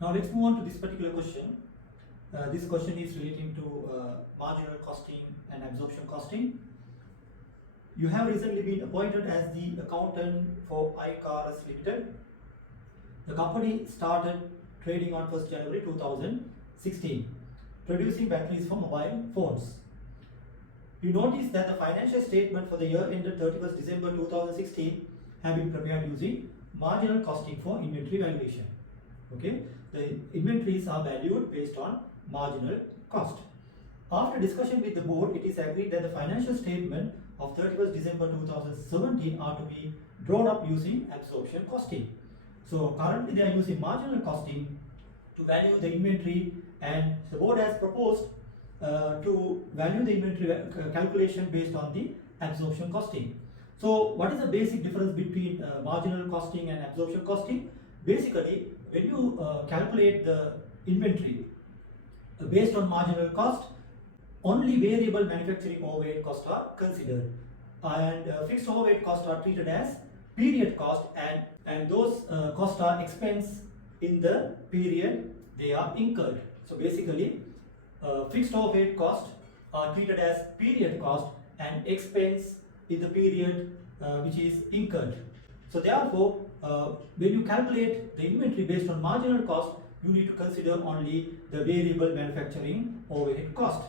Now let's move on to this particular question. This question is relating to marginal costing and absorption costing. You have recently been appointed as the accountant for iCars Limited. The company started trading on 1st January 2016, producing batteries for mobile phones. You notice that the financial statement for the year ended 31st December 2016 have been prepared using marginal costing for inventory valuation. Okay, the inventories are valued based on marginal cost. After discussion with the board, it is agreed that the financial statement of 31st December 2017 are to be drawn up using absorption costing. So currently they are using marginal costing to value the inventory, and the board has proposed to value the inventory calculation based on the absorption costing. So what is the basic difference between marginal costing and absorption costing? Basically, when you calculate the inventory based on marginal cost, only variable manufacturing overhead costs are considered, and fixed overhead costs are treated as period cost, and those costs are expense in the period they are incurred. So basically, fixed overhead costs are treated as period cost and expense in the period which is incurred. So therefore, when you calculate the inventory based on marginal cost, you need to consider only the variable manufacturing overhead cost.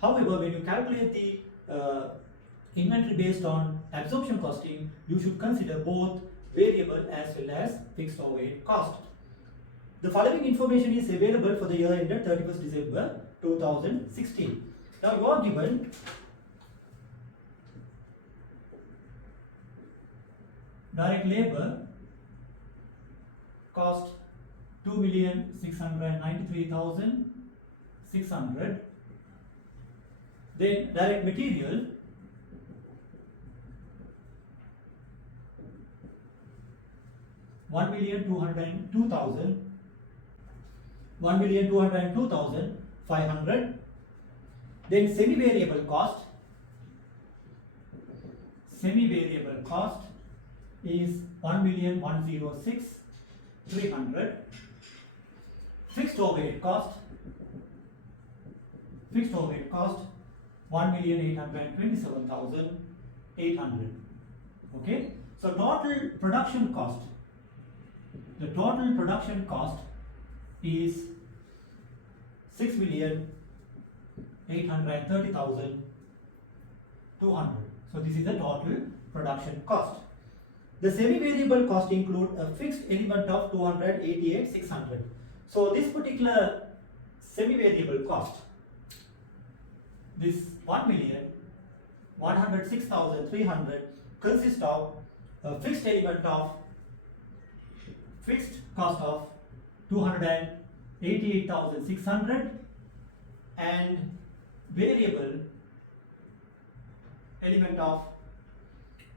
However, when you calculate the inventory based on absorption costing, you should consider both variable as well as fixed overhead cost. The following information is available for the year ended 31st December 2016. Now you are given direct labor cost 2,693,600. Then direct material 1,202,500. Then semi-variable cost is 1,106,300. Fixed overhead cost 1,827,800. Okay, so total production cost, the total production cost is 6,830,200. So this is the total production cost. The semi-variable cost include a fixed element of 288,600. So this particular semi-variable cost, this 1,106,300 consists of a fixed element of fixed cost of 288,600 and variable element of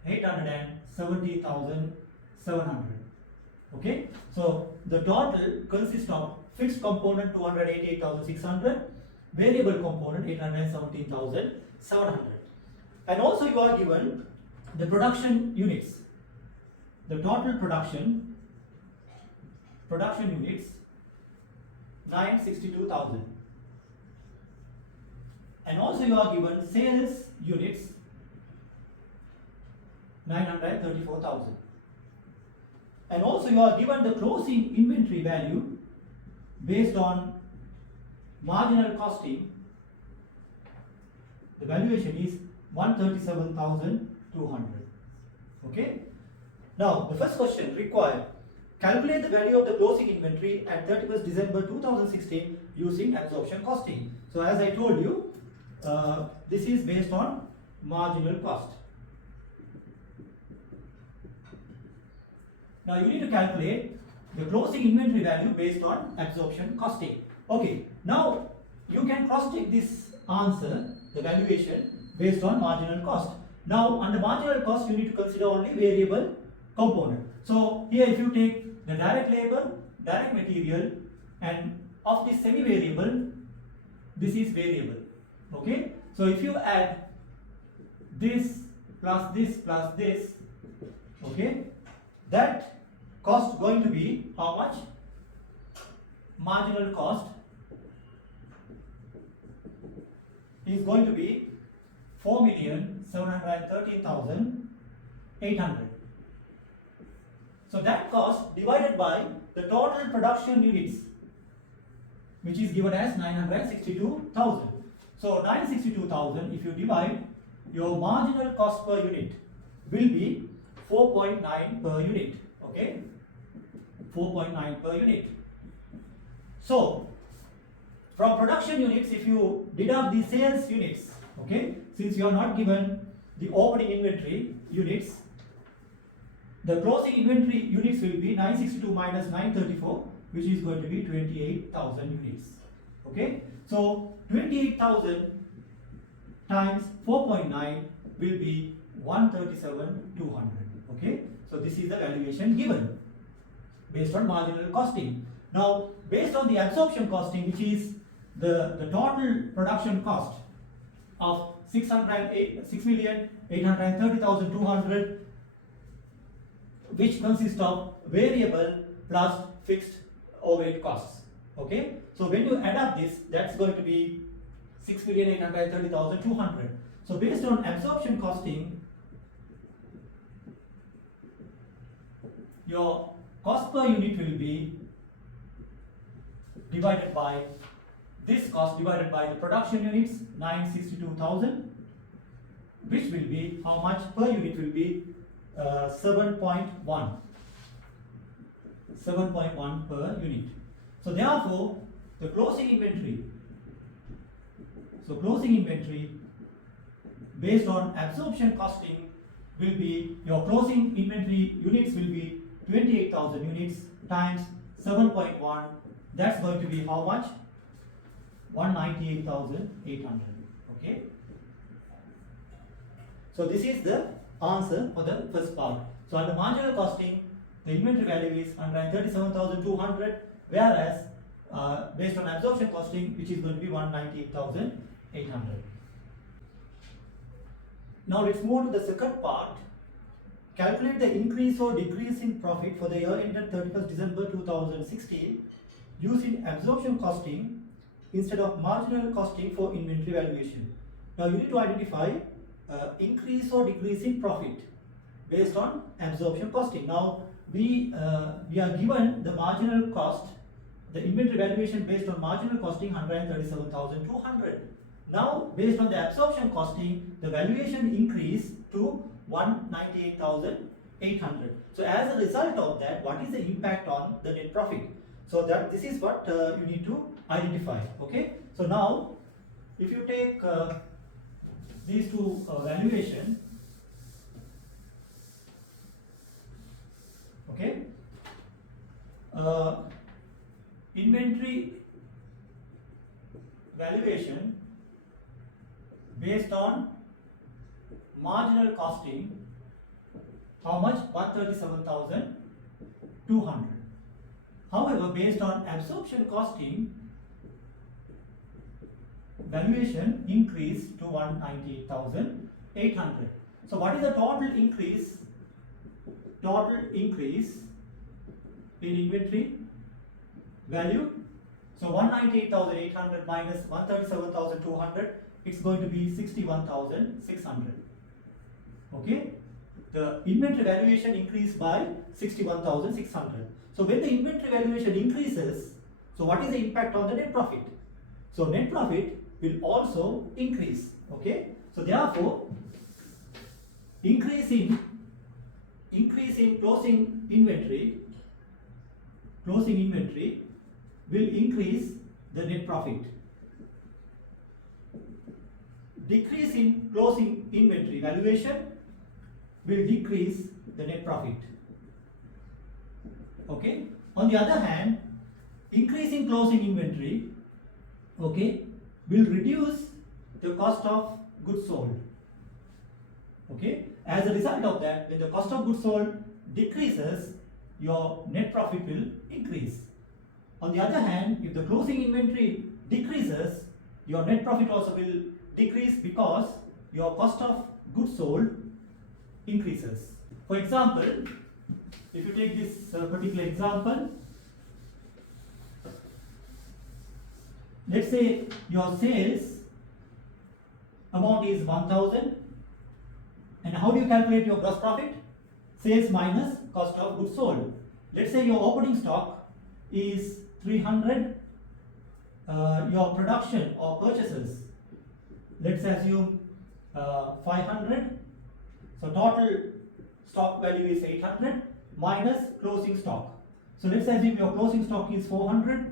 870,700. Okay, so the total consists of fixed component 288,600, variable component 817,700, and also you are given the production units. The total production units 962,000, and also you are given sales units 934,000, and also you are given the closing inventory value based on marginal costing. The valuation is 137,200. Okay. Now the first question required: calculate the value of the closing inventory at 31st December 2016 using absorption costing. So as I told you, this is based on marginal cost. Now you need to calculate the closing inventory value based on absorption costing. Okay, now you can cross check this answer, the valuation based on marginal cost. Now under marginal cost, you need to consider only variable component. So here if you take the direct labor, direct material, and of this semi-variable, this is variable. Okay, so if you add this plus this plus this, okay, that cost going to be how much? marginal cost is going to be 4,713,800. So that cost divided by the total production units, which is given as 962,000. So 962,000, if you divide, your marginal cost per unit will be 4.9 per unit. Okay, 4.9 per unit. So from production units, if you deduct the sales units, okay, since you are not given the opening inventory units, the closing inventory units will be 962 minus 934, which is going to be 28,000 units. Okay, so 28,000 times 4.9 will be 137,200. Okay, so this is the valuation given based on marginal costing. Now, based on the absorption costing, which is the total production cost of 6,830,200, which consists of variable plus fixed overhead costs. Okay, so when you add up this, that's going to be 6,830,200. So based on absorption costing, your cost per unit will be divided by this cost divided by the production units, 962,000, which will be how much per unit will be 7.1 per unit. So therefore, the closing inventory, based on absorption costing will be, your closing inventory units will be 28,000 units times 7.1, that's going to be how much? 198,800. Okay, so this is the answer for the first part. So under marginal costing, the inventory value is 137,200, whereas based on absorption costing, which is going to be 198,800. Now let's move to the second part. Calculate the increase or decrease in profit for the year ended 31st December 2016 using absorption costing instead of marginal costing for inventory valuation. Now you need to identify increase or decrease in profit based on absorption costing. Now we are given the marginal cost, the inventory valuation based on marginal costing 137,200. Now based on the absorption costing, the valuation increased to 198,800. So as a result of that, what is the impact on the net profit? So that this is what you need to identify. Okay, so now if you take these two valuation, okay, inventory valuation based on marginal costing, how much? 137,200. However, based on absorption costing, valuation increased to 198,800. So what is the total increase? Total increase in inventory value. So 198,800 minus 137,200, it's going to be 61,600. Okay, the inventory valuation increased by 61,600. So when the inventory valuation increases, so what is the impact on the net profit? So net profit will also increase. Okay, so therefore increase in closing inventory will increase the net profit. Decrease in closing inventory valuation will decrease the net profit. Okay, on the other hand, increase in closing inventory, okay, will reduce the cost of goods sold. Okay, as a result of that, when the cost of goods sold decreases, your net profit will increase. On the other hand, if the closing inventory decreases, your net profit also will decrease because your cost of goods sold increases. For example, if you take this particular example, let's say your sales amount is 1000, and how do you calculate your gross profit? Sales minus cost of goods sold. Let's say your opening stock is 300, your production or purchases, let's assume 500, so total stock value is 800 minus closing stock. So let's assume your closing stock is 400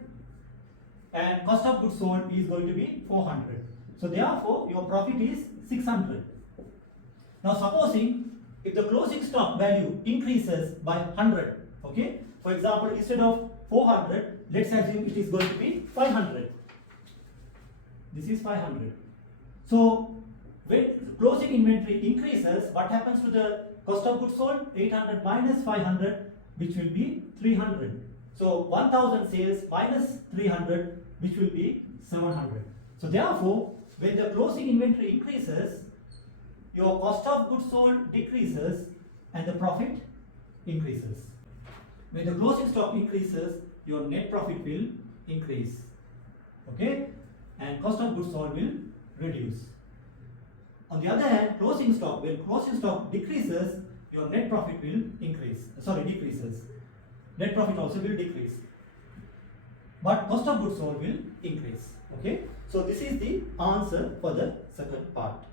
and cost of goods sold is going to be 400. So therefore your profit is 600. Now supposing if the closing stock value increases by 100, okay, for example instead of 400, let's assume it is going to be 500. This is 500. So when closing inventory increases, what happens to the cost of goods sold? 800 minus 500, which will be 300. So 1000 sales minus 300, which will be 700. So therefore, when the closing inventory increases, your cost of goods sold decreases and the profit increases. When the closing stock increases, your net profit will increase. Okay? And cost of goods sold will reduce. On the other hand, closing stock, when closing stock decreases, your net profit will decreases. Net profit also will decrease. But cost of goods sold will increase. Okay? So this is the answer for the second part.